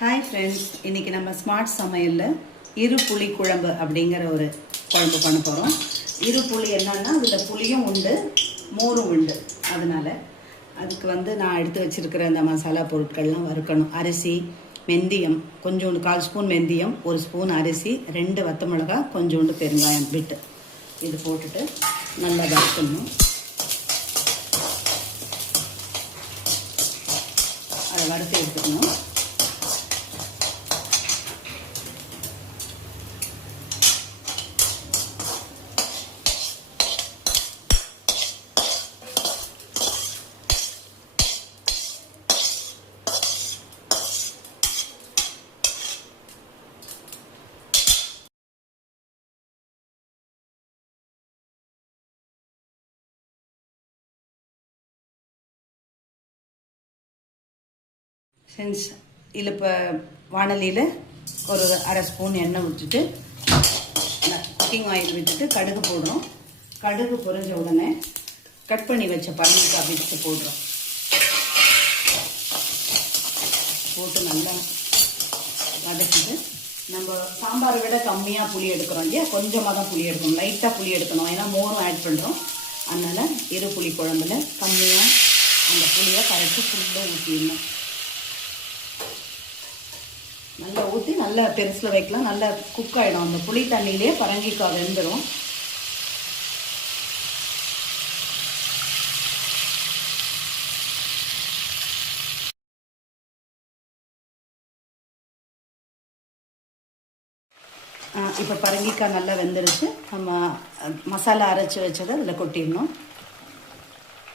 Hi friends, இன்றைக்கி நம்ம smart சமையலில் இரு புளி குழம்பு அப்படிங்கிற ஒரு குழம்பு பண்ண போகிறோம். இரு புளி என்னன்னா அதில் புளியும் உண்டு மோரும் உண்டு. அதனால் அதுக்கு நான் எடுத்து வச்சுருக்கிற இந்த மசாலா பொருட்கள்லாம் வறுக்கணும். அரிசி, வெந்தயம், கொஞ்சோண்டு 1/4 ஸ்பூன் வெந்தயம், 1 ஸ்பூன் அரிசி, 2 வத்த மிளகா, கொஞ்சோண்டு பெருங்காயம் விட்டு இது போட்டுட்டு நல்லா வறுக்கணும். அதை வறுத்து எடுத்துக்கணும். சென்ஸ் இதில் இப்போ வானலியில் ஒரு 1/2 ஸ்பூன் எண்ணெய் விட்டுட்டு குக்கிங் ஆயில் விட்டுட்டு கடுகு போடுறோம். கடுகு பொரிஞ்ச உடனே கட் பண்ணி வச்ச பரங்கிக்காய் பிடிச்சு போடுறோம். போட்டு நல்லா வதக்கிட்டு நம்ம சாம்பாரை விட கம்மியாக புளி எடுக்கிறோம் இல்லையா, கொஞ்சமாக தான் புளி எடுக்கணும், லைட்டாக புளி எடுக்கணும். ஏன்னா மோரும் ஆட் பண்ணுறோம். அதனால் இரு புளி குழம்புல கம்மியாக அந்த புளியை கரைச்சி ஃபுல்லாக ஊற்றிடணும். நல்லா ஊற்றி நல்லா பெருசில் வைக்கலாம். நல்லா குக் ஆகிடும். அந்த புளி தண்ணியிலே பரங்கிக்காய் வெந்துடும். இப்போ பரங்கிக்காய் நல்லா வெந்துருச்சு. நம்ம மசாலா அரைச்சி வச்சதை அதில் கொட்டிடணும்.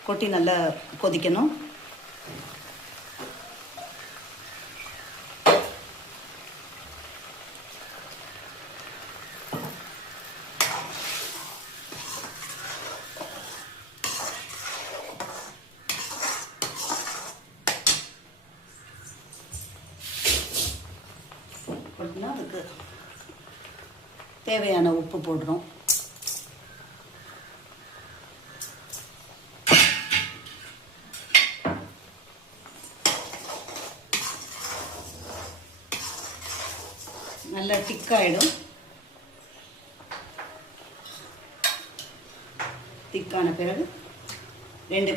கொட்டி நல்லா கொதிக்கணும். கொட்டினா அதுக்கு தேவையான உப்பு போடுறோம். நல்லா திக்காயிடும். திக்கான பிறகு 2